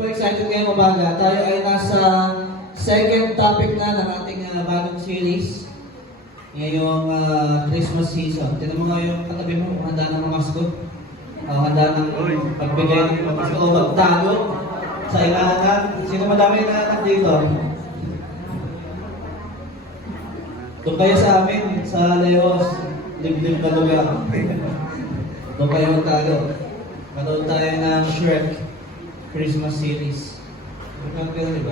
po excited ngayong umaga. Tayo ay nasa second topic na ng ating bagong series. Ngayong Christmas season. Tignan mo nga yung katabi mo kung handa ng masko. Handa ng pagbigay ng masko o magtago sa ilahan. Sino madami na anak dito? Doon kayo sa amin, sa Leos, liblib na lugar. Doon kayo magtago. Manood tayo ng Shrek Christmas series. Diba?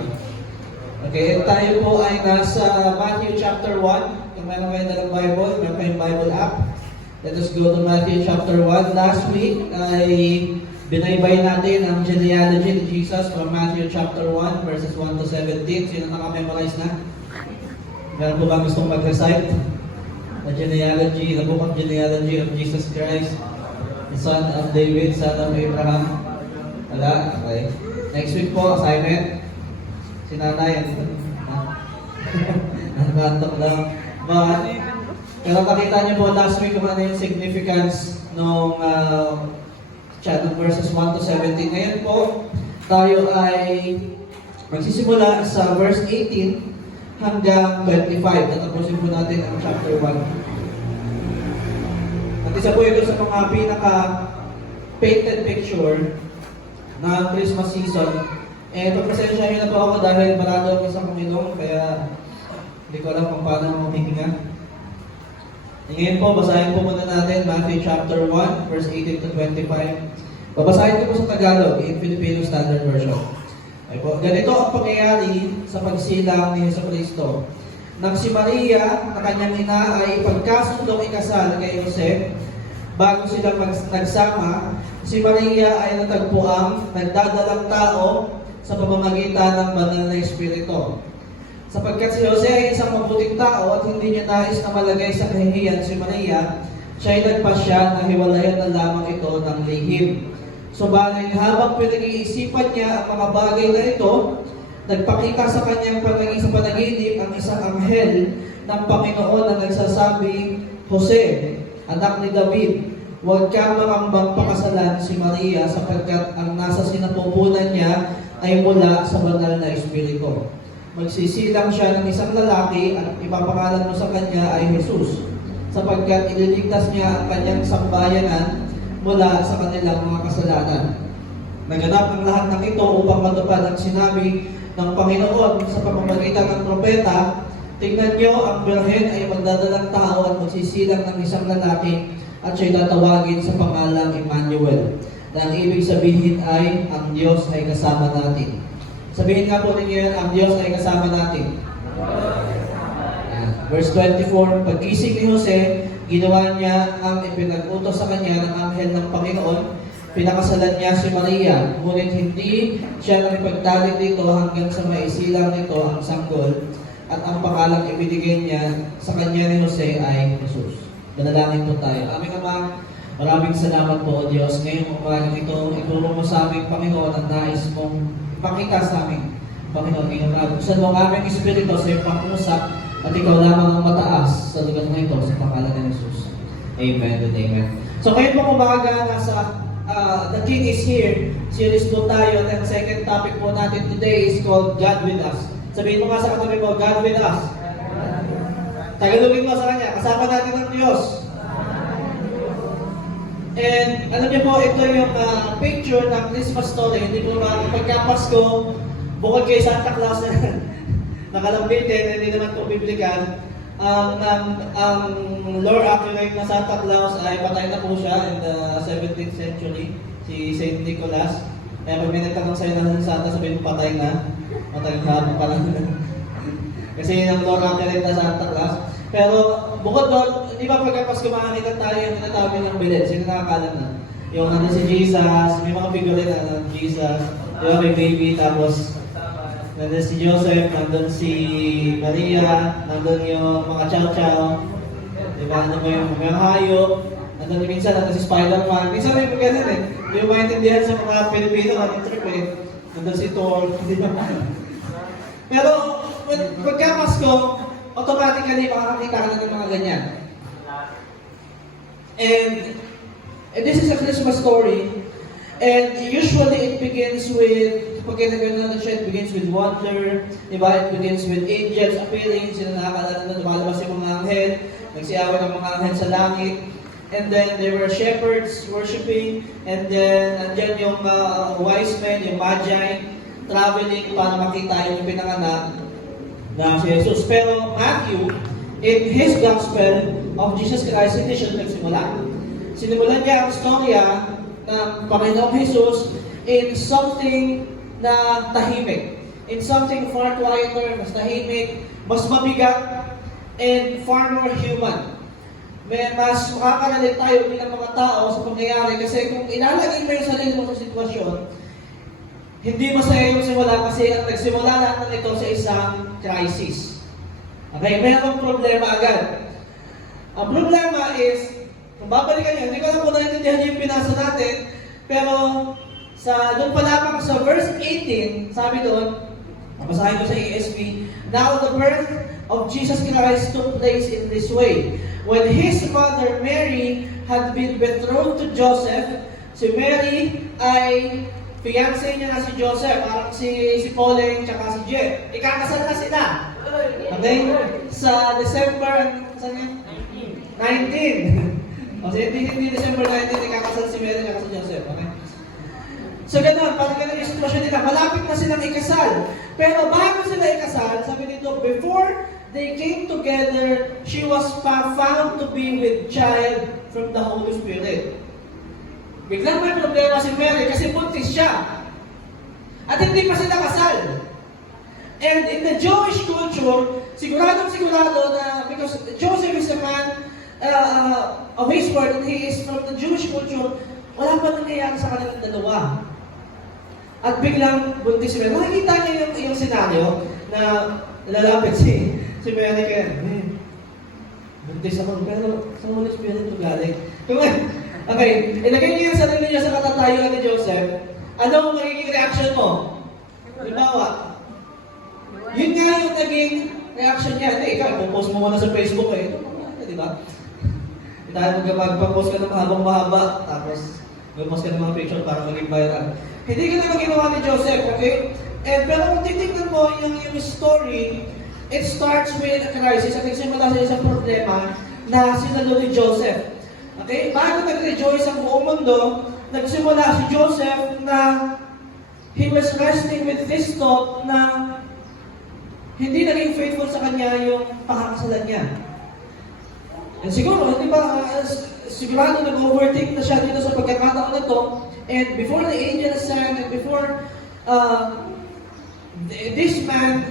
Okay, tayo po ay nasa Matthew chapter 1. Kung meron kayo dalang Bible, meron kayong Bible app. Let us go to Matthew chapter 1. Last week ay binaybay natin ang genealogy ni Jesus from Matthew chapter 1 verses 1 to 17. Sino naka-memorize na? Meron po ba gustong mag-recite? The genealogy, the book of genealogy of Jesus Christ, the son of David, son of Abraham. Wala? Okay. Next week po, assignment. Si nanay, nakakantok lang. But, pero nakita niyo po last week kung ano yung significance nung verses 1 to 17. Ngayon po, tayo ay magsisimula sa verse 18 hanggang 25. Tatapusin po natin ang chapter 1. At isa po ito sa mga pinaka-painted picture na Christmas season. Pagpasensya nyo na po ako dahil marado ako sa Panginoon, kaya hindi ko alam kung paano ako hihinga. Ngayon po, basahin po muna natin Matthew chapter 1, verse 18 to 25. Babasahin ko po sa Tagalog, in Filipino Standard Version. Okay po. Ganito ang pangyayari sa pagsilang ni Jesucristo. Nang si Maria, na kanyang ina, ay pagkasundong ikasal kay Jose, bago sila nagsama, si Maria ay natagpuang nagdadalang tao sa pamamagitan ng banal na Espiritu. Sapagkat si Jose ay isang mabuting tao at hindi niya nais na malagay sa kahihiyan si Maria, siya ay nagpasya na hiwalayan na lamang ito ng lihim. Subalit habang pinag-iisipan niya ang mga bagay na ito, nagpakita sa kanyang panaginip ang isang anghel ng Panginoon na nagsasabi, Jose, anak ni David, huwag kang mangambang pakasalan si Maria sapagkat ang nasa sinapupunan niya ay mula sa banal na Espiritu. Magsisilang siya ng isang lalaki at ipapangalan mo sa kanya ay Jesus, sapagkat ililigtas niya ang kanyang sambayanan mula sa kanilang mga kasalanan. Naganap ang lahat ng ito upang matupad ang sinabi ng Panginoon sa pamamagitan ng propeta, tingnan niyo, ang birhen ay magdadalang tao at magsisilang ng isang lalaki at siya'y tatawagin sa pangalang Emmanuel. Na ang ibig sabihin ay, ang Diyos ay kasama natin. Sabihin nga po ninyo yan, ang Diyos ay kasama natin. Verse 24, pagkising ni Jose, ginawa niya ang ipinag-utos sa kanya ng anghel ng Panginoon. Pinakasalan niya si Maria, ngunit hindi siya nakipagtalik dito hanggang sa maisilang nito ang sanggol at ang pangalang ibinigay niya sa kanya ni Jose ay Jesus. Manalangin po tayo. Aming Ama, maraming salamat po, O Diyos. Ngayong umagang ito, ituro mo sa aming Panginoon ang nais mong ipakita sa amin. Panginoon, ngayong umagang, buksan mo ang aming Espiritu sa iyong pangusap at ikaw lamang ang mataas sa lugar na ito sa pangalan ni Jesus. Amen and amen. So ngayon po umaga, nasa The King is Here. Series po tayo. At ang second topic po natin today is called God with Us. Sabihin mo nga sa katabi mo, God with Us. Tagalogin mo sa kanya, kasama natin ang Diyos. And alam niyo po, ito yung picture ng Christmas story. Hindi po pagka-Pasko, bukod kay Santa Claus na nakalambitin, hindi naman po biblical. Ang lore accurate na Santa Claus ay patay na po siya in the 17th century, si Saint Nicholas. Kaya pag may nagtanong sa'yo na Santa, sabihin mo patay na. Patay na pa lang. Kasi yun ang lore accurate na Santa Claus. Pero bukod doon, di ba pagkapasko makakita tayo yung tinatawag ng bilet? Sino nakakalam na? Yung nandun si Jesus, may mga figurine na Jesus, di ba may baby, tapos nandun si Joseph, nandun si Maria, nandun yung mga chow-chow, di ba? Nandun yung mga hayop, nandun minsan nandun si Spider-Man. Minsan may mga ganun eh. Hindi mo maintindihan sa mga Pilipino, ang trip eh. Nandun si Thor, di ba? Pero pagkapasko, automatically makakakita ka na ng mga ganyan. And this is a Christmas story. And usually it begins with pag kinagano natin siya, it begins with wonder, diba? It begins with angels appearing, sila nakakaalala na lumalabas yung mga anghel, nagsiaway ng mga anghel sa langit, and then there were shepherds worshiping, and then andyan yung wise men, yung magi, traveling para makita yung pinanganak na si Jesus. Pero Matthew, in his gospel of Jesus Christ, hindi siya nagsimula. Sinimulan niya ang storya ng Panginoong Jesus in something na tahimik. In something far quieter, mas tahimik, mas mabigat, and far more human. Mas makakaralit tayo bilang mga tao sa pangyayari kasi kung ilalagay mo yung sarili mo sa sitwasyon, hindi masaya yung simula kasi ang nagsimula lang ito sa isang crisis. Okay, mayroong problema agad. Ang problema is, kung babalikan nyo, hindi ko lang po naintindihan yung pinasa natin, pero doon pa lamang sa verse 18, sabi doon, mabasahin ko sa ESV, now the birth of Jesus Christ took place in this way. When his mother Mary had been betrothed to Joseph, si Mary ay fiancé niya na si Joseph, parang si Pauline tsaka si Jeff. Ikakasal na sila. Okay? Sa December, saan yun? 19. O, hindi December 19, ikakasal si Mary tsaka si Joseph. Okay? So, ganun, parang ganun yung sitwasyon nila. Malapit na silang ikasal. Pero bago sila ikasal, sabi dito, before they came together, she was found to be with child from the Holy Spirit. Biglang may problema si Mary kasi buntis siya. At hindi pa sila kasal. And in the Jewish culture, sigurado na because Joseph is a man of his word and he is from the Jewish culture, wala pa nangyayari sa kanilang dalawa. At biglang buntis si Mary. Nakikita niyo yung senaryo na lalapit si Mary kaya, buntis ako, pero sa Holy Spirit ito galing. Okay, ilagay niyo yung sarili niyo sa katatayuan ni Joseph. Ano ang magiging reaction mo? Halimbawa, yun nga yung naging reaction niya. Hindi, ikaw, post mo muna sa Facebook eh. Di ba? Tayo magpag-post ka ng mahaba, tapos mag-post ka ng mga picture para maging viral. Hindi ka naman ginawa ni Joseph, okay? Pero kung titignan mo yung story, it starts with a crisis at nagsimula sa isang problema na sinalo ni Joseph. Okay? Bago nag-rejoice ang buong mundo, nagsimula si Joseph na he was wrestling with this thought na hindi naging faithful sa kanya yung pakakasalan niya. And siguro, hindi ba, sigurado nag-overtake na siya dito sa pagkakataon na to. And before the angel sang, and before this man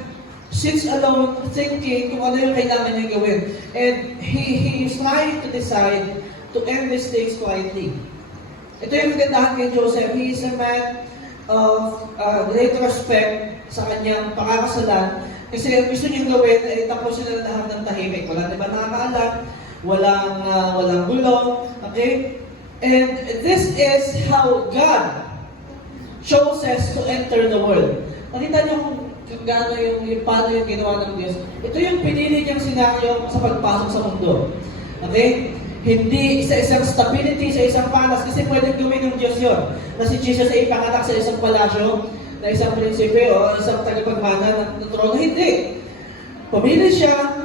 sits alone thinking kung ano yung kailangan niya gawin. And he is trying to decide to end these things quietly. Ito yung kagandahan kay Joseph. He is a man of great respect sa kanyang pakakasalan. Kasi ang gusto niyang gawin ay tapusin na lahat ng tahimik. Wala naman nakakaalam, walang gulo. Okay? And this is how God chooses to enter the world. Nakita niyo kung gaano paano yung ginawa ng Diyos. Ito yung pinili niyang senaryo sa pagpasok sa mundo. Okay? Hindi isa-isang stability sa isang palas kasi pwedeng gawin ng Diyos yun. Na si Jesus ay ipanganak sa isang palasyo, na isang prinsipe o isang tagapagmana ng trono. Hindi. Pumili siya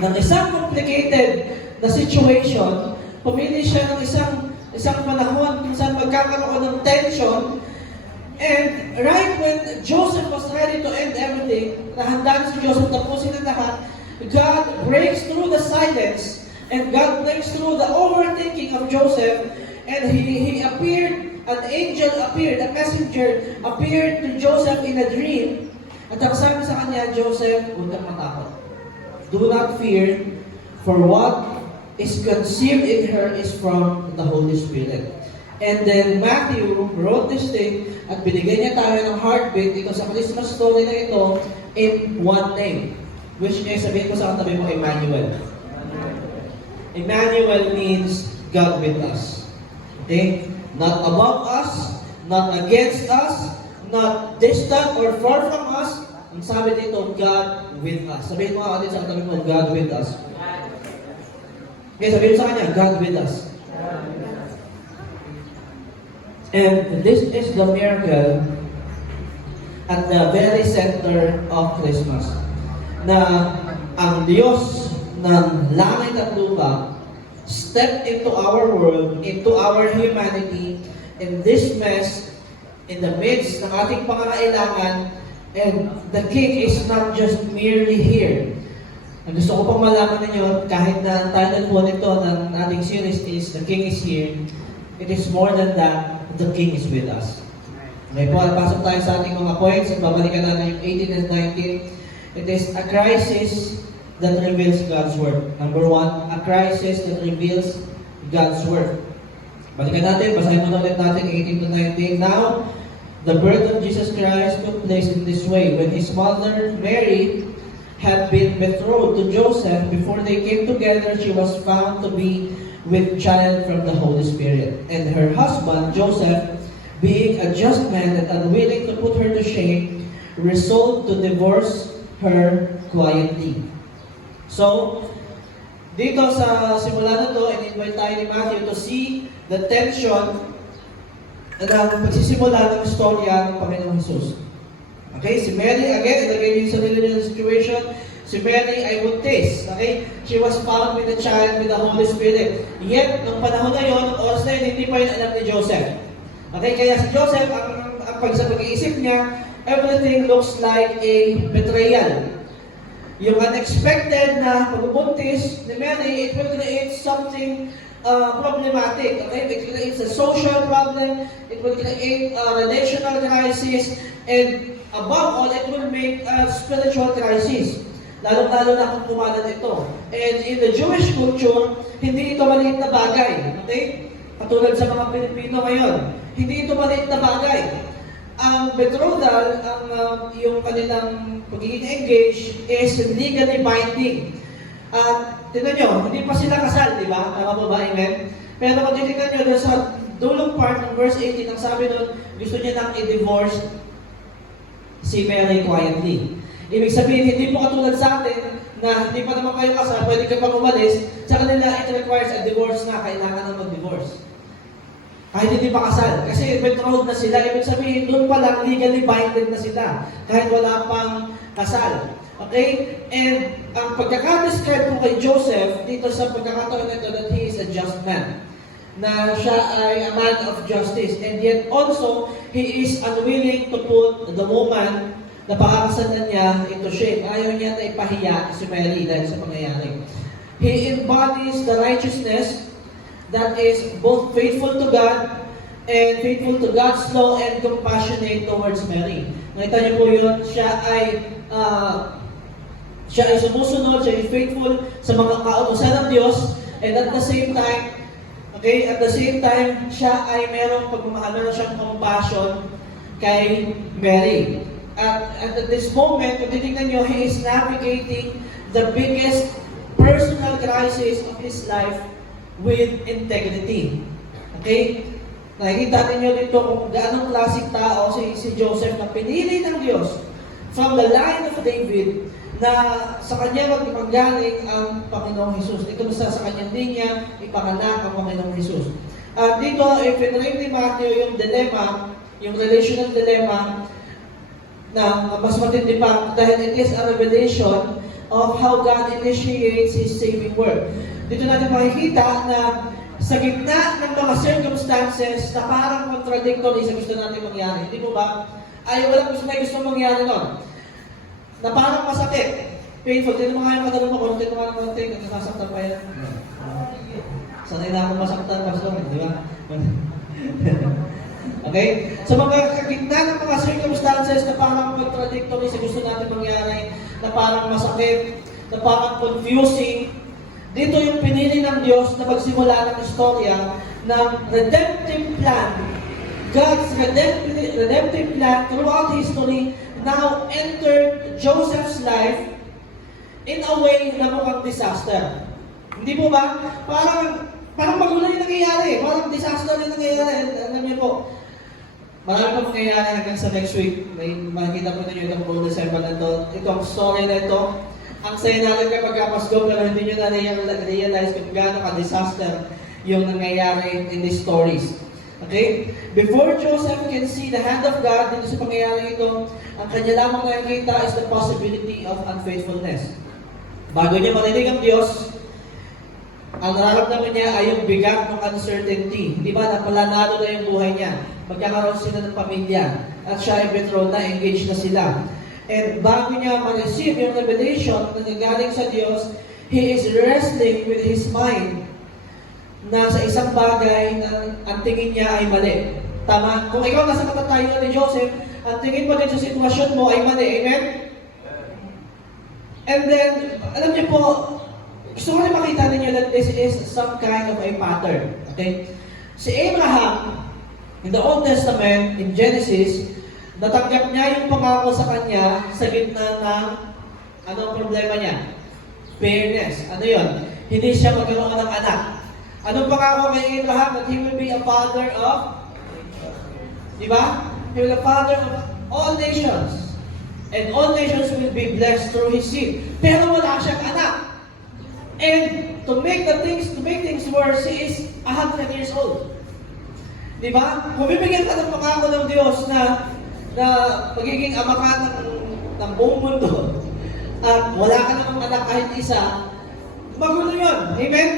ng isang complicated na situation. Pumili siya ng isang panahon kung saan magkakaroon ng tension. And right when Joseph was ready to end everything, nahanda na si Joseph tapusin ang lahat, God breaks through the silence. And God breaks through the overthinking of Joseph, and he appeared, an angel appeared, a messenger appeared to Joseph in a dream. At ang sabi sa kanya, Joseph, huwag kang matakot. Do not fear, for what is conceived in her is from the Holy Spirit. And then Matthew wrote this thing, at binigyan niya tayo ng heartbeat dito sa Christmas story na ito in one name. Which is, sabihin ko sa katabi mo, Emmanuel. Emmanuel means God with us. Okay? Not above us, not against us, not distant or far from us. Ang sabi dito, God with us. Sabihin mo ako din sa katabi mo, God with us. Okay, sabihin mo sa kanya, God with us. And this is the miracle at the very center of Christmas. Na ang Diyos ng langit at lupa stepped into our world, into our humanity, in this mess, in the midst ng ating pangangailangan, and the King is not just merely here. Ang gusto ko pang malaman ninyo, kahit na ang title po nito ng ating series is The King is Here, it is more than that, the King is with us. May po, pasok tayo sa ating mga points at babalikan natin yung 18 and 19. It is a crisis that reveals God's Word. Number 1, a crisis that reveals God's Word. Balikan natin, basahin mo ulit natin 18 to 19. Now, the birth of Jesus Christ took place in this way. When His mother, Mary, had been betrothed to Joseph, before they came together, she was found to be with child from the Holy Spirit. And her husband, Joseph, being a just man and unwilling to put her to shame, resolved to divorce her quietly. So, dito sa simula na to, in-invite tayo ni Matthew to see the tension na pagsisimula ng istorya ng Panginoong Jesus. Okay, si Mary, again, ilagay niyo yung sarili niya sa situation. Si Mary ay buntis. Okay, she was found with a child with the Holy Spirit. Yet, nung panahon na yon, oras na yun, hindi pa yun alam ni Joseph. Okay, kaya si Joseph, ang sa pag-iisip niya, everything looks like a betrayal. Yung unexpected na pagbubuntis ni Mary, it will create something problematic. Okay? It creates a social problem, it will create a relational crisis, and above all, it will make a spiritual crisis. Lalo-lalo na kung kumalat ito. And in the Jewish culture, hindi ito maliit na bagay. Okay? Katulad sa mga Pilipino ngayon, hindi ito maliit na bagay. Ang betrothal, yung kanilang pagiging engaged is legally binding. At tignan nyo, hindi pa sila kasal, di ba? Tama po ba? Amen? Pero kung titignan nyo, sa dulong part ng verse 18, ang sabi nun, gusto niya nang i-divorce si Mary quietly. Ibig sabihin, hindi po katulad sa atin na hindi pa naman kayo kasal, pwede ka pang umalis, sa kanila it requires a divorce na, kailangan na mag-divorce. Kahit hindi pa kasal. Kasi betrothed na sila. Ibig sabihin, doon pa lang legally binded na sila. Kahit wala pang kasal. Okay? And ang pagkaka-describe po kay Joseph, dito sa pagkakataon nito, that he is a just man. Na siya ay a man of justice. And yet also, he is unwilling to put the woman na pakakasalan niya into shame. Ayaw niya na ipahiya si Mary dahil sa pangyayari. He embodies the righteousness that is both faithful to God and faithful to God's law and compassionate towards Mary. Nakita niyo po yun, siya ay sumusunod, siya ay faithful sa mga kautusan ng Diyos, and at the same time, siya ay merong pagmamahal, meron siyang compassion kay Mary. At this moment, kung titignan niyo, he is navigating the biggest personal crisis of his life with integrity. Okay? Nakikita ninyo dito kung gaano klaseng tao si Joseph na pinili ng Diyos from the line of David na sa kanya magpanggaling ang Panginoong Jesus. Ito basta sa kanyang linya, ipanganak ang Panginoong Jesus. At dito, if in-rate ni Matthew yung dilemma, yung relational dilemma, na mas matindi pa dahil it is a revelation of how God initiates His saving work. Dito natin makikita na sa gitna ng mga circumstances na parang contradictory sa gusto natin mangyari. Hindi mo ba? Ay, walang may gusto mangyari nun. Na parang masakit. Painful. Dito mga yung madalo mo, konti naman ng konti, nasasaktan pa yan. Sanay na akong masaktan, Pastor. Di ba? Okay? So mga gitna ng mga circumstances na parang contradictory sa gusto natin mangyari, na parang masakit, na parang confusing, dito yung pinili ng Diyos na magsimula ng istorya ng redemptive plan. God's redemptive plan throughout history now entered Joseph's life in a way na mukhang disaster. Hindi po ba? Parang magulo yung nangyayari. Parang disaster yung nangyayari. Alam niyo po, marami pa mangyayari hanggang sa next week. May makikita po ninyo itong buong December na ito. Itong story na ito. Ang saya natin kapag Pasko, pero hindi nyo na-realize kung gaano ka-disaster yung nangyayari in these stories. Okay? Before Joseph can see the hand of God dito sa pangyayaring ito, ang kanya lamang nakikita is the possibility of unfaithfulness. Bago niya marinig ang Diyos, ang nararamdaman niya ay yung bigat ng uncertainty. Di ba? Napalanado na yung buhay niya. Magkakaroon sila ng pamilya. At siya ay betrothed na, engaged na sila. And bago niya ma-receive yung revelation na nanggaling sa Diyos, he is wrestling with his mind na sa isang bagay na ang tingin niya ay mali. Tama? Kung ikaw nasa katatayo ni Joseph, ang tingin mo din sa sitwasyon mo ay mali. Amen? And then, alam niyo po, gusto ko rin makita ninyo that this is some kind of a pattern. Okay? Si Abraham, in the Old Testament, in Genesis, natanggap niya yung pangako sa kanya sa gitna ng anong problema niya? Fairness. Ano yun? Hindi siya magkaroon ng anak. Anong pangako kay Abraham? That he will be a father of, di ba? He will be a father of all nations. And all nations will be blessed through his seed. Pero wala siyang anak. And to make things worse, he is 100 years old. Di ba? Kung bibigyan ka ng pangako ng Diyos na magiging ama ka ng buong mundo, at wala ka namang anak kahit isa, magulo yun. Amen?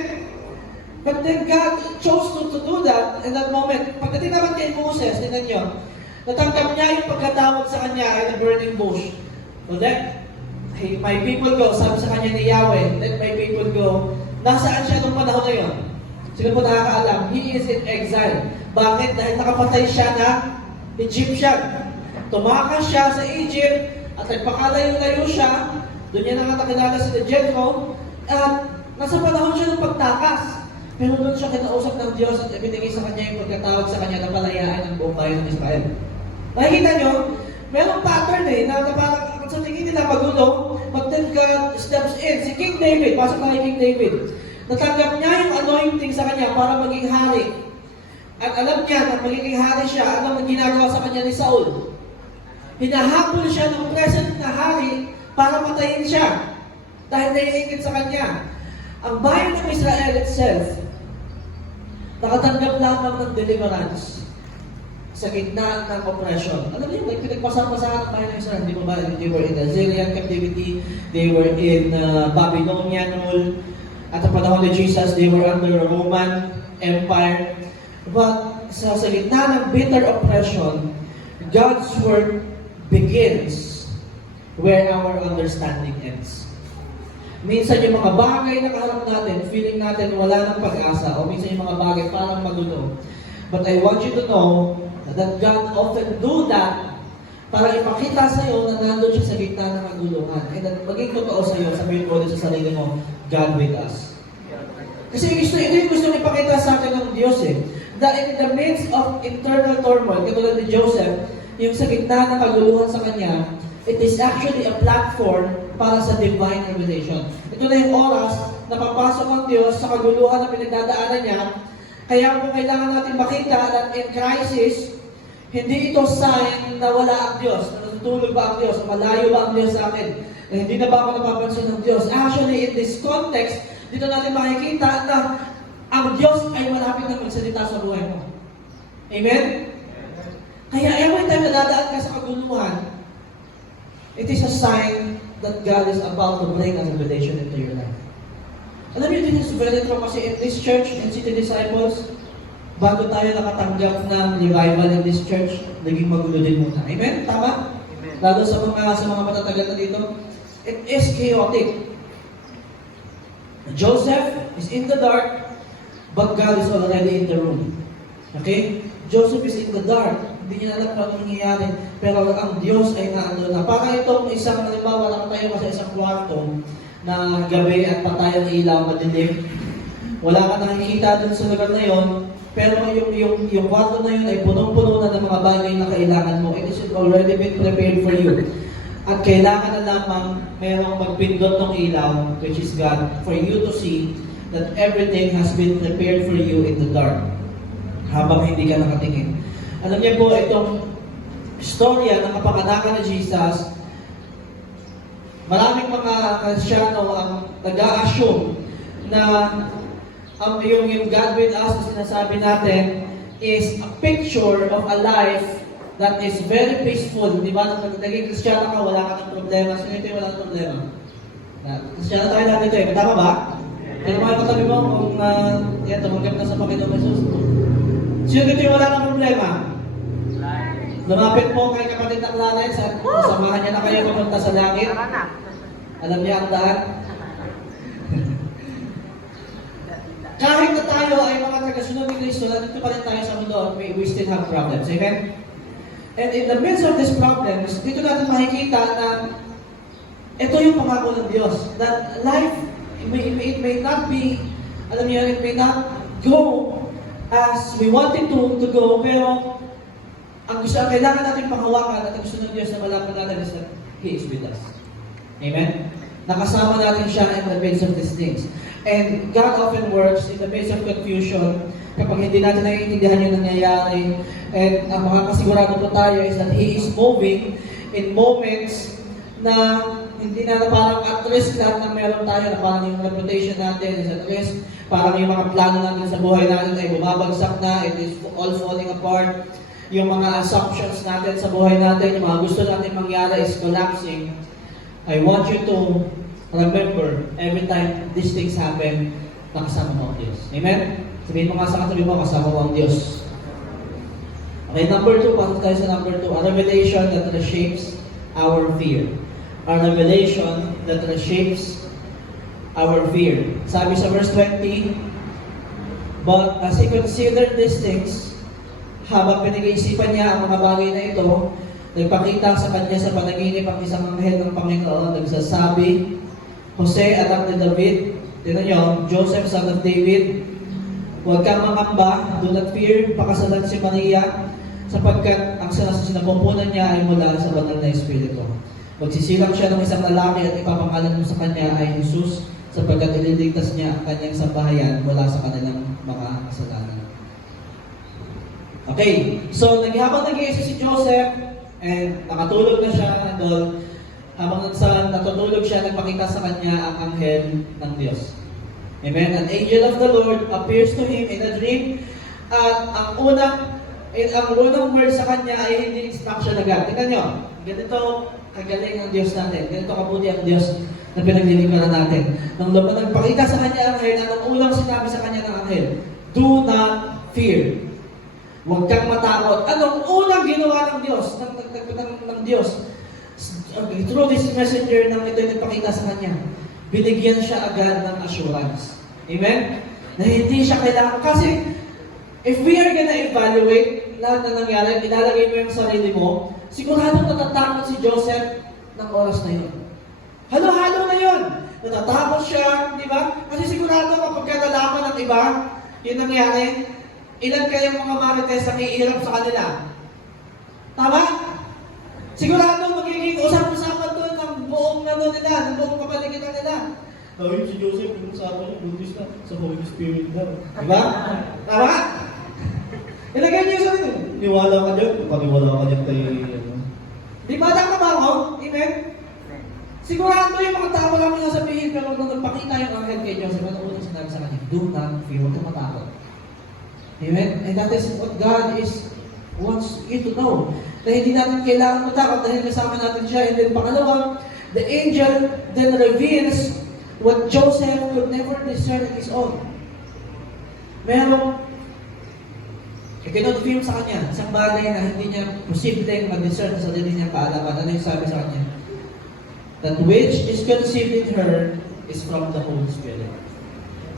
But then God chose to do that in that moment. Pagdating naman kay Moses, tinan nyo, natanggap niya yung pagkatawag sa kanya ay the burning bush. So that, hey, my people go, sabi sa kanya ni Yahweh, let my people go. Nasaan siya nung panahon na yun? Sino po nakakaalam? He is in exile. Bakit? Dahil nakapatay siya na Egyptian. Tumakas siya sa Egypt at nagpakalayo-layo siya. Doon niya nakakilala si Jethro. At nasa panahon siya ng pagtakas. Pero doon siya kinausap ng Diyos at ibinigay sa kanya yung pagkatawag sa kanya na palayaan ng buong bayan ng Israel. Nakikita nyo? Merong pattern na parang sa tingin nila magulo, but then God steps in. Si King David, pasok na kay King David. Natanggap niya yung anointing sa kanya para maging hari. At alam niya na magiging hari siya, ano ang ginagawa sa kanya ni Saul? Hinahabol siya ng present na hari para patayin siya. Dahil naiingit sa kanya. Ang bayan ng Israel itself, nakatanggap lamang ng deliverance sa gitna ng oppression. Alam niyo, pinagpasahan ng bayan ng Israel, hindi mo ba? They were in Assyrian captivity, they were in Babylonian rule, at sa panahon ni Jesus, they were under Roman Empire. But sa gitna ng bitter oppression, God's word begins where our understanding ends. Minsan yung mga bagay na kaharap natin, feeling natin wala ng pag-asa, o minsan yung mga bagay parang magulo. But I want you to know that God often do that para ipakita sa iyo na nandun siya sa gitna ng kaguluhan. And that maging totoo sa iyo, sabihin mo din sa sarili mo, God with us. Kasi ito yung gusto ipakita sa akin ng Diyos that in the midst of internal turmoil, katulad ni Joseph, yung sa gitna ng kaguluhan sa kanya, it is actually a platform para sa divine revelation. Ito na yung oras na papasok ang Diyos sa kaguluhan na pinagdadaanan niya. Kaya kung kailangan natin makita that in crisis, hindi ito sign na wala ang Diyos, na natutulog ba ang Diyos, malayo ba ang Diyos sa akin, na hindi na ba ako napapansin ng Diyos. Actually, in this context, dito natin makikita na ang Diyos ay malapit na magsalita sa buhay mo. Amen? Kaya every time na dadaan ka sa kaguluhan, it is a sign that God is about to bring a revelation into your life. Alam niyo, this is very true kasi in this church, in City Disciples, bago tayo nakatanggap ng revival in this church, naging magulo din muna. Amen? Tama? Amen. Lalo sa mga matatagal na dito, it is chaotic. Joseph is in the dark, but God is already in the room. Okay? Joseph is in the dark. Hindi niya alam kung anong nangyayari. Pero ang Diyos ay naano na. Parang itong isang, halimbawa, nakatayo ka sa isang kwarto na gabi at patay ang ilaw, madilim. Wala ka nakikita dun sa lugar na yon, pero yung kwarto na yun ay punong-puno na ng mga bagay na kailangan mo. It is already been prepared for you. At kailangan na lamang mayroong magpindot ng ilaw, which is God, for you to see that everything has been prepared for you in the dark. Habang hindi ka nakatingin. Alam niyo po, itong istorya ng kapanganakan ni Jesus, maraming mga Kristiyano ang nag-a-assume na yung God with us na sinasabi natin is a picture of a life that is very peaceful. Di ba? Pag naging Kristiyano ka, wala ka ng problema. Sino ito yung wala ng problema? Kristiyano tayo lahat ito eh. Tama ba? Pero mga katabi mo kung yan, tumanggap na sa Panginoon Jesus. Sino ito yung wala ng problema? Lumapit po kay kapatid ng lalay, samahan niya na kayo papunta sa langit. Alam niya ang daan. Kahit na tayo ay mga tagasunod ni Kristo, nandito pa rin tayo sa mundo, we still have problems. Amen? And in the midst of these problems, dito natin makikita na ito yung pangako ng Diyos. That life, it may not be, alam niyo, it may not go as we want it to go, pero ang gusto, kailangan natin panghawakan at ang gusto ng Diyos na malaman natin is that He is with us. Amen? Nakasama natin siya in the midst of these things. And God often works in the midst of confusion kapag hindi natin naiintindihan yung nangyayari. And ang makakasigurado po tayo is that He is moving in moments na hindi na parang at risk lahat na meron tayo, na parang yung reputation natin is at risk, parang yung mga plano natin sa buhay natin ay bumabagsak na, it is all falling apart. Yung mga assumptions natin sa buhay natin, yung mga gusto natin mangyari is collapsing. I want you to remember, every time these things happen, nakasama mo ang Diyos. Amen? Sabihin mo nga sa katabi mo, kasama mo ang Diyos. Okay, number 2, pasok tayo sa number 2. A revelation that reshapes our fear. A revelation that reshapes our fear. Sabi sa verse 20, but as he considered these things, habang pinag-iisipan niya ang mga bagay na ito, nagpakita sa kanya sa panaginip ang isang anghel ng Panginoon, nagsasabi, Jose, anak ni David, tingnan niyo, Joseph, son of David, huwag kang mangamba, do not fear, pakasalan si Maria, sapagkat ang sinapupunan niya ay mula sa banal na Espiritu. Magsisilang siya ng isang lalaki at ipapangalan mo sa kanya ay Jesus, sapagkat ililigtas niya ang kanyang sambahayan mula sa kanilang mga kasalanan. Okay, so habang nag-iisa si Joseph, and nakatulog na siya, and all, habang natutulog siya, nagpakita sa kanya ang anghel ng Diyos. Amen? An angel of the Lord appears to him in a dream, at ang unang word sa kanya ay hindi instruction agad. Tingnan nyo, ganito kagaling ang Diyos natin, ganito kabuti ang Diyos na pinaglilingkuran natin. Nung nagpakita sa kanya ang anghel, anong unang sinabi sa kanya ng anghel? Do not fear. Huwag kang matakot. Anong unang ginawa ng Diyos? Ng Diyos? Through this messenger nang ito nagpakita sa kanya, binigyan siya agad ng assurance. Amen? Na hindi siya kailangan. Kasi, if we are gonna evaluate lahat na nangyari, ilalagay mo yung sarili mo, siguradong natatakot si Joseph ng oras na yun. Halo-halo na yun. Natatakot siya, di ba? Kasi sigurado kapag nalaman ng iba, yun nangyari, ilan kayang mga marites na iirap sa kanila? Tama? Sigurado magiging usap-usapan doon ng buong nila, ng buong kapaligiran nila. Ay, si Joseph, yung usapan niya, buntis na, sa Holy Spirit daw. Diba? Tama? Ilagay niyo sa atin. Niwala ka dyan. Paniwala ka dyan tayo. Di ba tama ba ako? Amen? Sigurado yung mga tao lang yung sabihin, pero nung nagpakita yung anghel kay Joseph, ano unang sinabi sa kanya? Do not fear, huwag kang matakot. Amen? And that is what God wants you to know. Na hindi natin kailangan matakot dahil kasama natin siya. And then pangalawa, the angel then reveals what Joseph could never discern on his own. Merong ikinonfirm sa kanya, isang bagay na hindi niya posibleng mag-discern sa sarili niyang kaalaman. Ano yung sabi sa kanya? That which is conceived in her is from the Holy Spirit.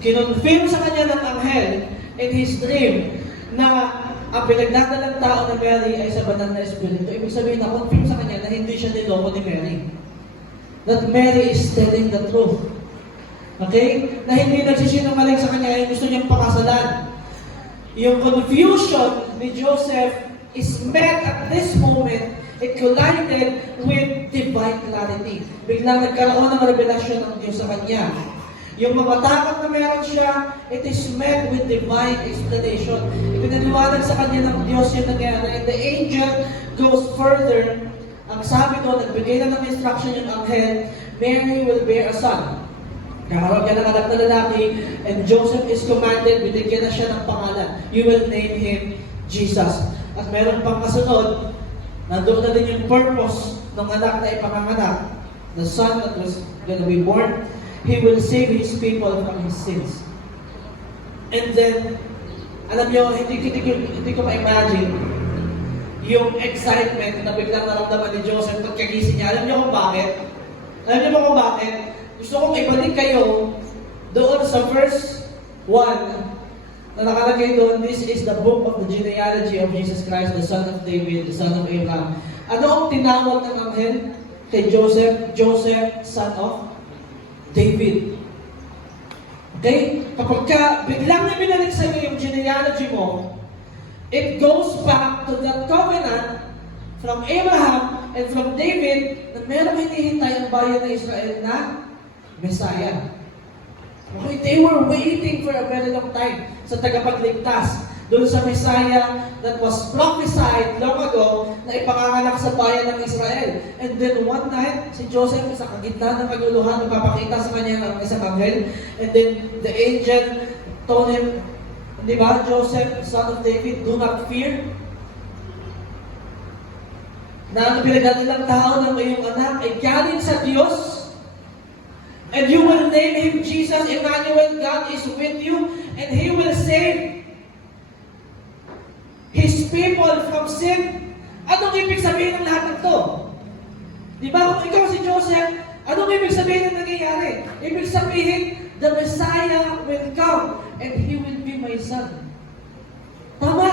Kinonfirm sa kanya ng anghel in his dream na ang pinagdadalang tao na Mary ay sa banal na Espiritu. Ibig sabihin na confirm sa kanya na hindi siya niloko ni Mary. That Mary is telling the truth. Okay? Na hindi nagsisinungaling sa kanya ay gusto niyang pakasalan. Yung confusion ni Joseph is met at this moment. It collided with divine clarity. Biglang nagkaroon ng revelasyon ng Diyos sa kanya. Yung mga takot na meron siya, it is met with divine explanation. Ipinaliwanag sa kanya ng Diyos yung nangyari. And the angel goes further. Ang sabi doon, nagbigay na ng instruction yung anghel, Mary will bear a son. Kakaroon niya ng anak na lalaki, and Joseph is commanded, binigyan na siya ng pangalan. You will name him Jesus. At meron pang kasunod, nandun na din yung purpose ng anak na ipanganganak, the son that was going to be born. He will save His people from His sins. And then, alam nyo, hindi ko ma-imagine yung excitement na biglang naramdaman ni Joseph pagkagising niya. Alam niyo kung bakit? Alam niyo ba kung bakit? Gusto kong ibalik kayo doon sa verse 1 na nakalagay doon, this is the book of the genealogy of Jesus Christ, the son of David, the son of Abraham. Ano ang tinawag ng anghel kay Joseph? Joseph, son of David. Okay? Kapag biglang na binalik sa iyo yung genealogy mo, it goes back to that covenant from Abraham and from David na merong hinihintay ang bayan ng Israel na Messiah. Okay, they were waiting for a very long time sa tagapagligtas. Doon sa Messiah that was prophesied long ago na ipanganganak sa bayan ng Israel. And then one night, si Joseph sa kagitna ng kaguluhan, ipapakita sa kanya ng isang anghel. And then the angel told him, di ba, Joseph, son of David, do not fear. Na ang pinagdadalang tao ng iyong anak ay galing sa Diyos. And you will name him Jesus, Emmanuel, God is with you, and He will save His people from sin. Anong ibig sabihin ng lahat ng to? Di ba, kung ikaw si Joseph, anong ibig sabihin ng nangyayari? Ibig sabihin, the Messiah will come, and He will be my son. Tama?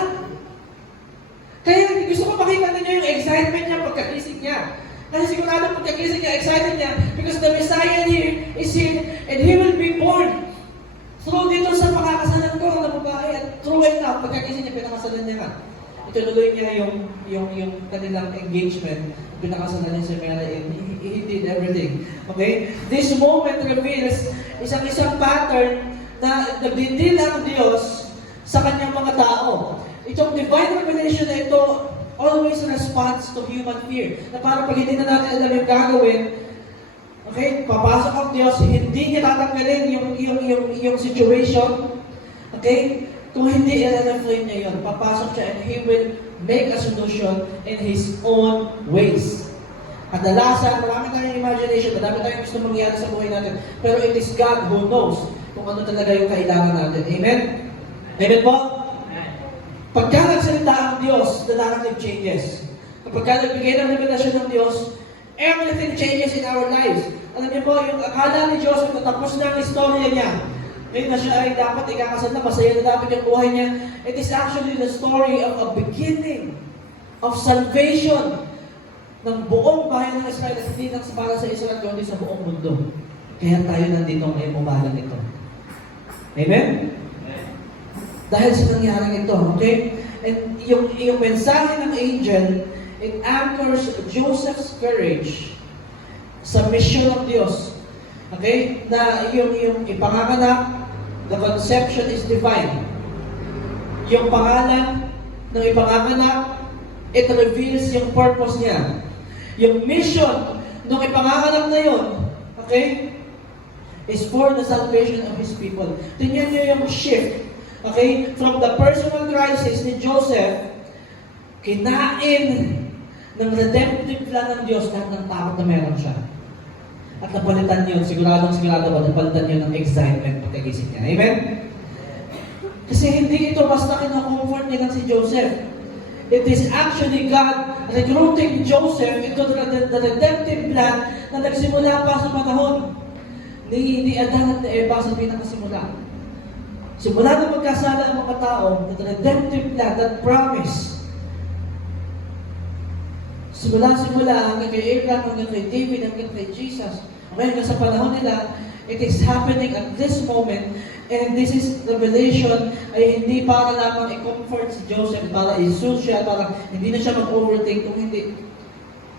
Kaya gusto ko makita ninyo yung excitement niya pagkagising niya. Kasi sigurado pagkagising niya, excited niya, because the Messiah here is here, and He will be born. Through dito sa pakakasalan ko ng babae, at true enough, pagkagising niya, pinakasalan niya ka. Ituloy niya yung kanilang engagement, pinakasalan niya si Mary, and he did everything. Okay? This moment reveals isang pattern na nagdidil ang Diyos sa kanyang mga tao. Itong divine revelation na ito always responds to human fear. Na parang pag hindi na natin alam yung gagawin, okay, papasok ang Diyos, hindi niya tatanggalin yung situation, okay? Kung hindi i-refrain niya yun, papasok siya and He will make a solution in His own ways. Kadalasan, marami tayong imagination, marami tayong gusto mangyari sa buhay natin, pero it is God who knows kung ano talaga yung kailangan natin. Amen? Amen po? Pagka nagsalita ang Diyos, the narrative changes. Kapag nagbigay ng revelasyon ng Diyos, everything changes in our lives. Alam niyo po, yung akala ni Joseph na tapos na ang istorya niya, ngayon na siya ay dapat ikakasal na, masaya na dapat yung buhay niya. It is actually the story of a beginning of salvation ng buong bayan ng Israel at hindi lang para sa Israel, kundi sa buong mundo. Kaya tayo nandito ngayon umalang ito. Amen? Dahil sa nangyaring ito, okay? And yung mensahe ng angel, it anchors Joseph's courage sa mission ng Diyos. Okay? Na yung ipanganganak, the conception is divine. Yung pangalan ng ipanganganak, it reveals yung purpose niya. Yung mission ng ipanganganak na yun, okay, is for the salvation of His people. Tingnan niyo yung shift. Okay? From the personal crisis ni Joseph, kinain ng redemptive plan ng Diyos lahat ng takot na meron siya. At napalitan yun, sigurado ba, napalitan yun ng excitement pagkagising niya. Amen? Kasi hindi ito basta kina-comfort niya lang si Joseph. It is actually God recruiting Joseph into the redemptive plan na nagsimula pa sa panahon ni Adan at ni Eva sa pinakasimula. Simula na magkasala ang mga tao, that redemptive plan, that promise. Simula hanggang kay Abraham, hanggang kay David, hanggang kay Jesus. Okay, hanggang sa panahon nila, it is happening at this moment, and this is revelation ay hindi para lamang i-comfort si Joseph, para i-soothe siya, para hindi na siya mag-overtake, kung hindi,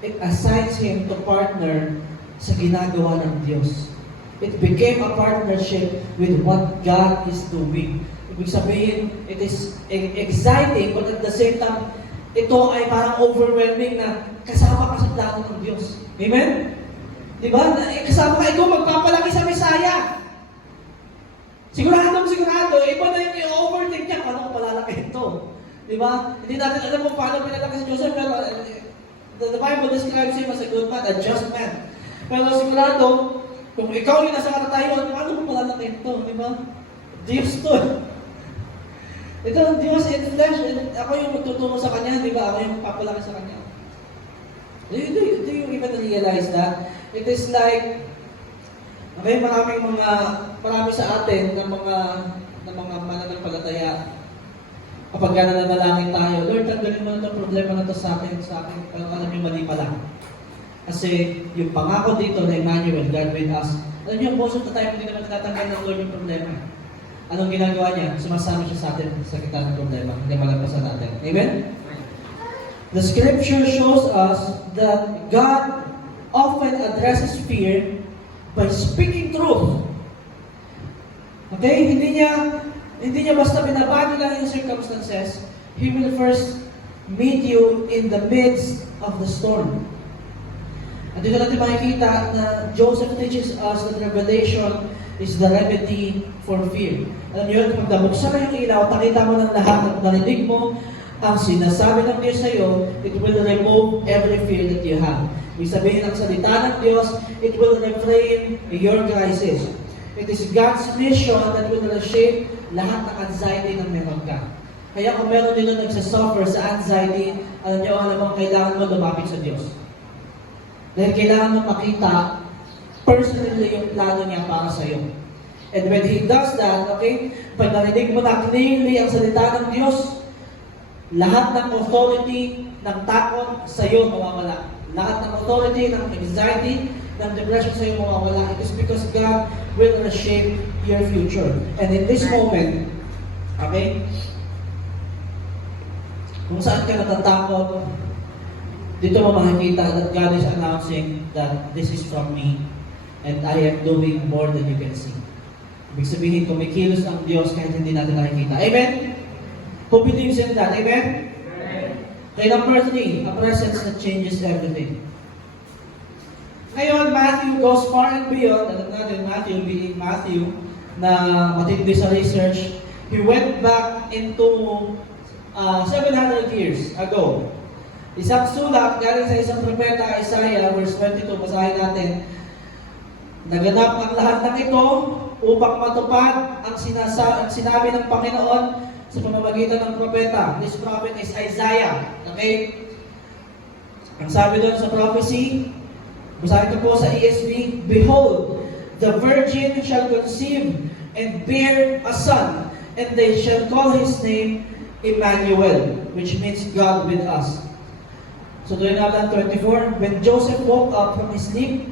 it assigns him to partner sa ginagawa ng Diyos. It became a partnership with what God is doing. Ibig sabihin, it is exciting, but at the same time, ito ay parang overwhelming na kasama ka sa plano ng Diyos. Amen? Diba? Kasama ka, ikaw magpapalaki sa Messiah. Sigurado, iba na yung i-overtake niya, paano ko palalaki ito? Di ba? Hindi natin alam kung paano pinalaki si Joseph, pero the Bible describes him as a good man, a just man. Pero sigurado, kung ikaw yung nasa katatayuan, paano mo malalaki ito? Di ba? Diyos to. Ito ang Diyos in flesh. Ako yung magtuturo sa Kanya, di ba? Ako yung papalaki sa Kanya. Do you even realize that? It is like, okay, marami sa atin ng mga mananampalataya. Kapag ka nananalangin tayo, Lord, tanggalin mo na itong problema na ito sa akin. Pero alam niyo, mali pala. Kasi yung pangako dito na Emmanuel, God with us, alam niyo, most of the time, hindi naman natatanggal ng Lord yung problema. Anong ginagawa niya? Sumasama siya sa atin sa kita ng problema. Hindi malagpasan natin. Amen? The scripture shows us that God often addresses fear by speaking truth. Okay? Hindi niya basta binabago lang yung circumstances. He will first meet you in the midst of the storm. At dito natin makikita na Joseph teaches us that revelation is the remedy for fear. Alam niyo, pag nabuksan mo yung ilaw, takita mo ng lahat at narinig mo ang sinasabi ng Diyos sa iyo, it will remove every fear that you have. Ibig sabihin ang salita ng Diyos, it will refrain your crisis. It is God's mission that will reshape lahat ng anxiety na meron ka. Kaya kung meron dito nagsasuffer sa anxiety, alam niyo, alam mo, kailangan mo lumapit sa Diyos. Dahil kailangan mo makita personally yung plano niya para sa iyo. And when He does that, okay, pag narinig mo na clearly ang salita ng Diyos, lahat ng authority ng takot sa iyo mawawala. Lahat ng authority ng anxiety, ng depression sa iyo mawawala. It is because God will reshape your future. And in this moment, okay, kung saan ka natatakot, dito mo makikita that God is announcing that this is from me and I am doing more than you can see. Ibig sabihin, kumikilos ang Diyos kahit hindi natin nakikita. Amen? Who believes in that? Amen? Okay, number 3, a presence that changes everything. Ngayon, Matthew goes far and beyond. Alam natin, Matthew being Matthew, na matindi sa research, he went back into 700 years ago. Isang sulat, galing sa isang propeta, Isaiah, verse 22, basahin natin. Naganap ang lahat ng ito upang matupad ang sinabi ng Panginoon sa pamamagitan ng propeta. This prophet is Isaiah. Okay? Ang sabi doon sa prophecy, basahin ko po sa ESV, Behold, the virgin shall conceive and bear a son, and they shall call his name Emmanuel, which means God with us. So doon natin 24, when Joseph woke up from his sleep,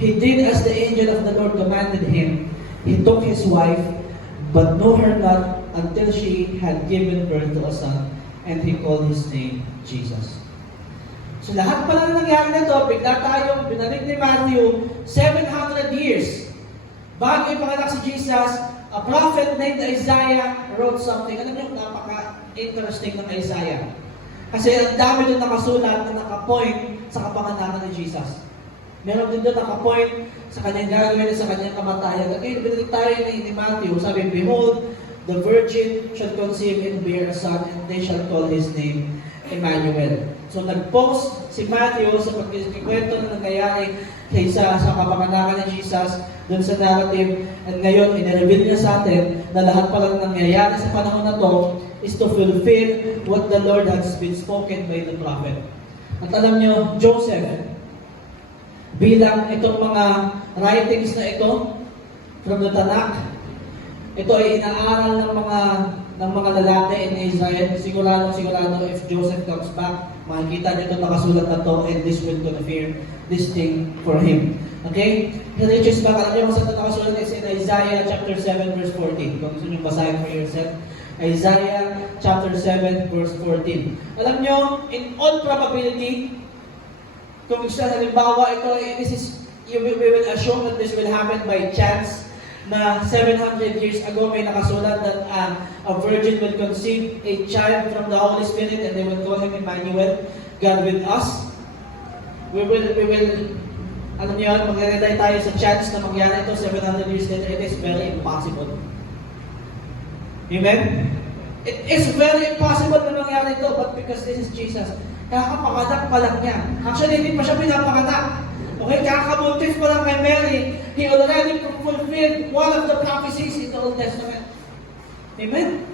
he did as the angel of the Lord commanded him. He took his wife, but knew her not until she had given birth to a son, and he called his name Jesus. So lahat pala na nangyari na ito, bigla tayong binalik ni Matthew, 700 years bago ipanganak si Jesus, a prophet named Isaiah wrote something. Alam niyo, napaka-interesting ng Isaiah. Kasi ang dami doon nakasulat na nakapoint sa kapanganakan ni Jesus. Meron din doon nakapoint sa kanyang gagawin sa kanyang kamatayan. At ngayon, binalik tayo ni Matthew, sabi, Behold, the virgin shall conceive and bear a son, and they shall call his name Emmanuel. So nag-post si Matthew sa pagkikwento na nangyayari sa kapanganakan ni Jesus doon sa narrative. And ngayon, inireveal niya sa atin na lahat pala na nangyayari sa panahon na to is to fulfill what the Lord has been spoken by the prophet. At alam niyo, Joseph, bilang itong mga writings na ito from the Tanakh, ito ay inaaral ng mga lalaki in Israel. Sigurado if Joseph comes back, makikita niyo ito nakasulat na to, and this will confirm this thing for him. Okay? He reaches back, alam niyo kung saan ito nakasulat is in Isaiah chapter 7 verse 14. Kung gusto niyo basahin for yourself. Isaiah chapter 7 verse 14. Alam niyo, in all probability, kung gusto halimbawa ito, we will assume that this will happen by chance, na 700 years ago may nakasulat that a virgin will conceive a child from the Holy Spirit and they will call him Emmanuel, God with us. We will alam niyo, mag-rely tayo sa chance na mangyari ito 700 years later. It is very impossible. Amen? It is very impossible na mangyari ito, but because this is Jesus, kakapanganak pa lang niya. Actually, hindi pa siya pinapanganak. Okay, kakabuntis pa lang kay Mary, He already fulfilled one of the prophecies in the Old Testament. Amen?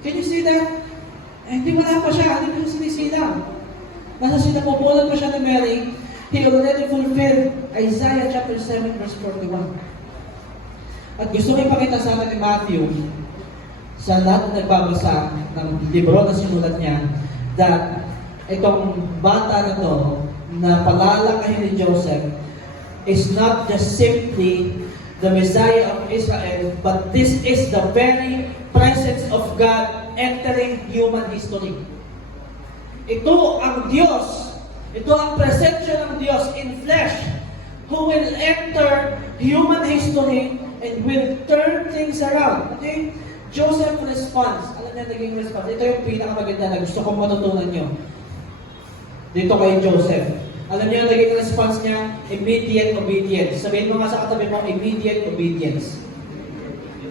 Can you see that? Hindi wala pa siya, hindi pa siya sinisilang. Nasa sinapupunan pa siya ni Mary, He already fulfilled Isaiah chapter 7 verse 41. At gusto ko ipakita sa akin ni Matthew, sa lahat na nagbabasa ng libro na sinulat niya, that itong bata na to, na palalakahin ni Joseph, is not just simply the Messiah of Israel, but this is the very presence of God entering human history. Ito ang Diyos, ito ang presensya ng Diyos in flesh, who will enter human history and will turn things around. Okay? Joseph response. Alam niya naging response. Ito yung pinakamaganda na gusto kong matutunan nyo. Dito kay Joseph. Alam niyo yung naging response niya? Immediate obedience. Sabihin mo nga sa katabi mo, immediate obedience.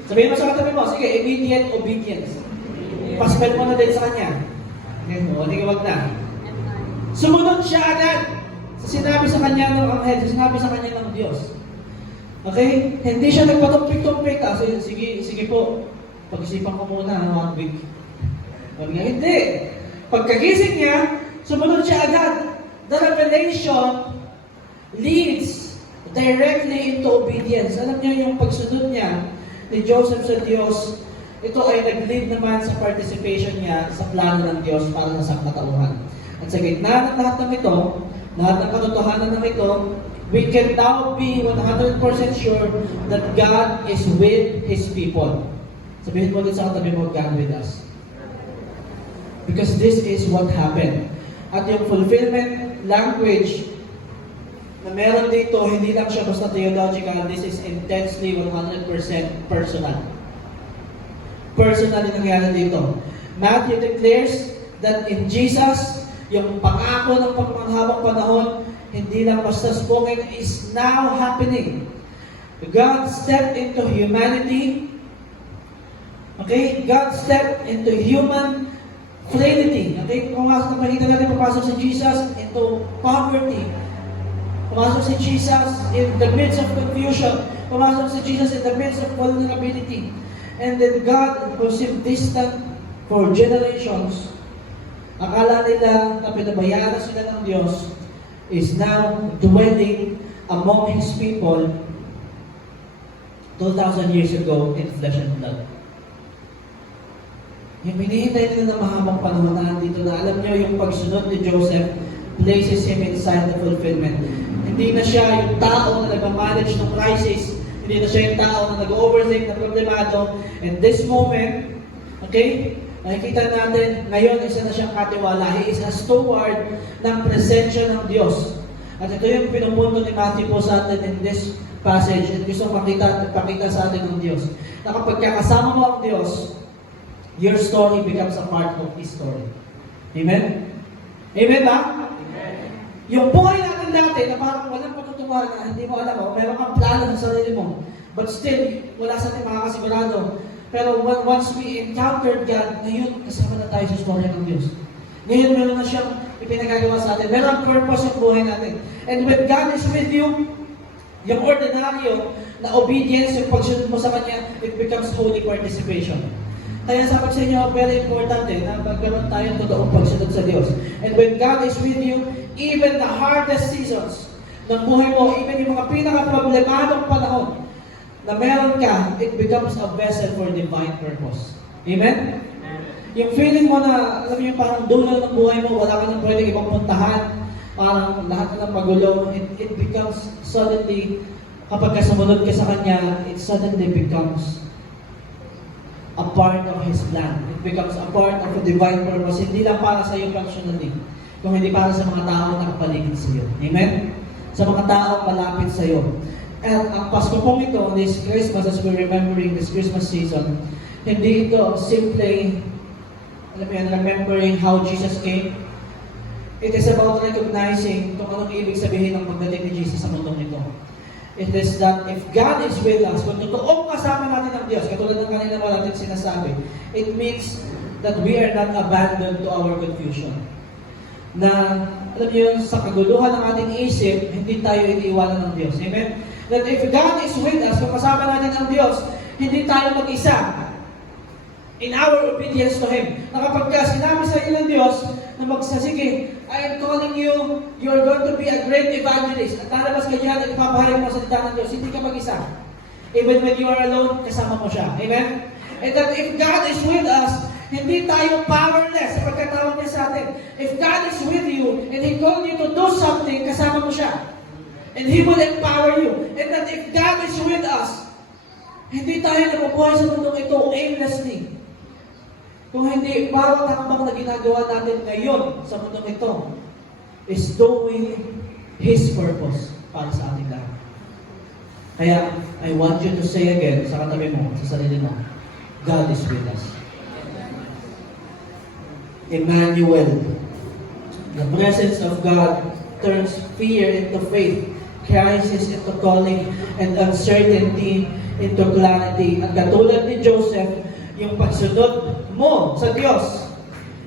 Sabihin mo sa katabi mo, sige, immediate obedience. Paspel mo na din sa kanya. Hindi ka wag na. Sumunod siya agad sa sinabi sa kanya ng anghel, sinabi sa kanya ng Diyos. Okay? Hindi siya nagpatumpik-tumpik. Sige po, pag-isipan ko muna, 1 week. Hindi. Pagkagising niya, sumunod siya agad. The revelation leads directly into obedience. Alam niyo yung pagsunod niya ni Joseph sa Diyos, ito ay nag-lead naman sa participation niya sa plano ng Diyos para sa sangkatauhan. At sa gitna ng lahat ng ito, lahat ng katotohanan ng ito, we can now be 100% sure that God is with His people. Sabihin mo din sa katabi mo, God with us. Because this is what happened. At yung fulfillment language na meron dito, hindi lang siya basta theological, this is intensely 100% personal. Personal yung nangyari dito. Matthew declares that in Jesus, yung pangako ng pagmanghabang panahon, hindi lang basta spoken, is now happening. God stepped into humanity. Okay? God stepped into human frailty. Okay? Kung nakikita natin, papasok si Jesus into poverty. Pumasok si Jesus in the midst of confusion. Pumasok si Jesus in the midst of vulnerability. And then God was distant for generations. Akala nila na pinabayaan sila ng Diyos is now dwelling among His people 2,000 years ago in flesh and blood. Yung hinihintay nila na mahabang panahon na nandito na alam niyo yung pagsunod ni Joseph places him inside the fulfillment. Hindi na siya yung tao na nag-manage ng crisis. Hindi na siya yung tao na nag-overthink na problemado. And this moment, okay, nakikita natin, ngayon isa na siyang katiwala. He is a steward ng presensya ng Diyos. At ito yung pinupunto ni Matthew po sa atin in this passage. At gusto pakita sa atin ng Diyos. Na kapag kasama mo ang Diyos, your story becomes a part of His story. Amen? Amen ba? Amen. Yung buhay natin dati na parang walang patutuwa na hindi mo alam, meron kang plano sa sarili mo. But still, wala sa ating makakasigurado. Pero once we encountered God, ngayon kasama na tayo sa story ng Diyos. Ngayon meron na siyang ipinagagawa sa atin. Meron ang purpose ng buhay natin. And when God is with you, yung ordinaryo na obedience, yung pagsunod mo sa Kanya, it becomes holy participation. Kaya sabi sa inyo, very important na magkaroon tayo ng totoong pagsunod sa Diyos. And when God is with you, even the hardest seasons ng buhay mo, even yung mga pinaka-problemadong panahon na meron ka, it becomes a vessel for divine purpose. Amen? Yung feeling mo na, alam mo yung parang dulo ng buhay mo, wala ka nang pwedeng ibang puntahan, parang lahat na ng magulo, it becomes suddenly, kapag sumunod ka sa Kanya, it suddenly becomes a part of His plan. It becomes a part of a divine purpose. Hindi lang para sa iyo personally, kung hindi para sa mga tao na nakapaligid sa iyo. Amen? Sa mga tao malapit sa iyo. At ang Pasko pong ito, this Christmas, as we're remembering this Christmas season, hindi ito simply, alam mo yan, remembering how Jesus came. It is about recognizing kung anong ibig sabihin ng pagdating ni Jesus sa mundong ito. It is that if God is with us, kung totoong kasama natin ang Diyos, katulad ng kanina mo natin sinasabi, it means that we are not abandoned to our confusion. Na, alam niyo yun, sa kaguluhan ng ating isip, hindi tayo iniiwanan ng Diyos. Amen? That if God is with us, kung kasama natin ang Diyos, hindi tayo mag-isa in our obedience to Him. Na kapag sinabi sa inyo ng Diyos, na magsasige, I am calling you, you're going to be a great evangelist. At lalabas ka dyan at ipapahayag mo sa salita ng Diyos, hindi ka mag-isa. Even when you are alone, kasama mo siya. Amen? And that if God is with us, hindi tayo powerless sa pagkatawag niya sa atin. If God is with you, and He called you to do something, kasama mo siya. And He will empower you. And that if God is with us, hindi tayo nabubuhay sa mundong ito aimlessly. Kung hindi, bawat hakbang na ginagawa natin ngayon sa mundong ito is doing His purpose para sa ating lahat. Kaya, I want you to say again sa katabi mo, sa sarili mo, God is with us. Emmanuel. The presence of God turns fear into faith, crisis into calling, and uncertainty into clarity. At katulad ni Joseph, yung pagsunod mo sa Diyos,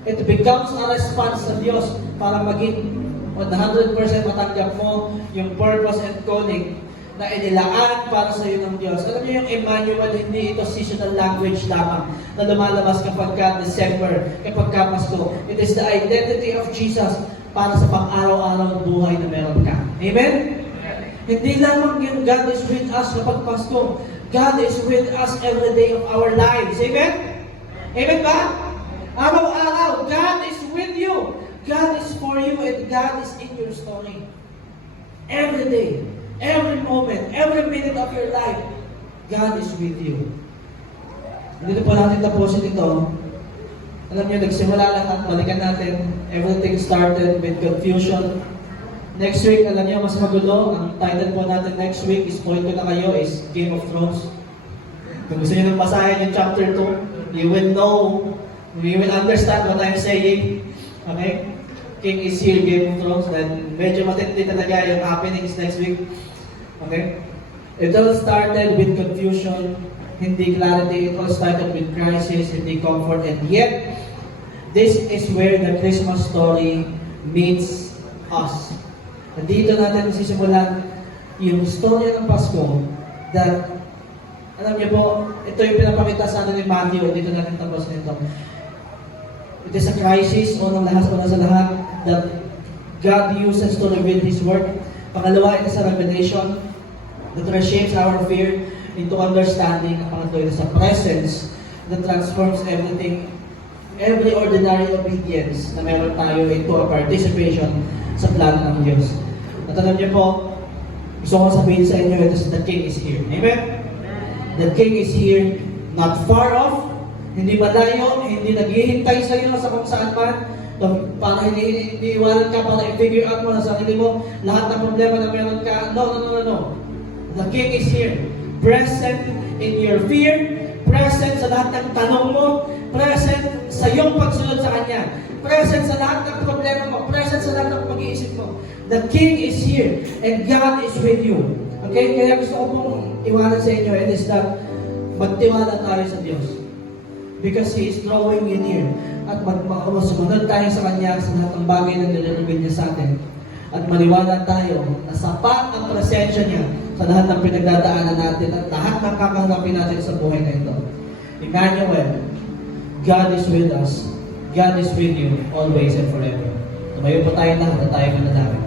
it becomes a response sa Diyos para maging 100% matanggap mo yung purpose and calling na inilaan para sa iyo ng Diyos. Alam niyo yung Emmanuel, hindi ito seasonal language lamang na lumalabas kapag ka December, kapag ka Pasko. It is the identity of Jesus para sa pang-araw-araw buhay na meron ka. Amen? Hindi lamang yung God is with us kapag Pasko. God is with us every day of our lives. Amen? Amen ba? Araw-araw, God is with you. God is for you and God is in your story. Every day, every moment, every minute of your life, God is with you. Hindi na po natin tapusin ito. Alam niyo, nagsimula lahat, balikan natin. Everything started with confusion. Next week, alam niyo, mas magulo. Ang title po natin next week, is point ko na kayo, is Game of Thrones. Kung gusto niyo nang basahin yung chapter 2, you will know, you will understand what I'm saying. Okay? King is here, Game of Thrones. Then, medyo matindi talaga yung happenings next week. Okay? It all started with confusion, hindi clarity. It all started with crisis, hindi comfort. And yet, this is where the Christmas story meets us. Dito natin sisimulan yung story ng Pasko that, alam niyo po, ito yung pinapakita sa atin ni Matthew. Dito natin tapos nito. It is a crisis, una sa lahat, that God uses to reveal His Word. Pangalawa, it is a revelation that reshapes our fear into understanding. Ang pangatlo, it is a presence that transforms everything, every ordinary obedience na meron tayo into a participation sa plano ng Diyos. At alam niyo po, gusto ko sabihin sa inyo, it is the King is here. Amen? The King is here, not far off, hindi malayo, hindi naghihintay sa iyo sa kung saan man, para iniiwanan ka, para i-figure out mo na sarili mo, lahat ng problema na meron ka. No. The King is here. Present in your fear, present sa lahat ng tanong mo, present sa iyong pagsunod sa Kanya, present sa lahat ng problema mo, present sa lahat ng pag-iisip mo. The King is here, and God is with you. Okay? Kaya gusto ko pong iwanan sa inyo, it is that magtiwala tayo sa Diyos. Because He is drawing you near. At sumunod tayo sa Kanya sa lahat ng bagay na nililibig niya sa atin. At maniwala tayo na sapat ang presensya niya sa lahat ng pinagdadaanan natin at lahat ng kakaharapin natin sa buhay na ito. Emmanuel, God is with us. God is with you always and forever. Tumayo po tayo lahat at tayo manalangin.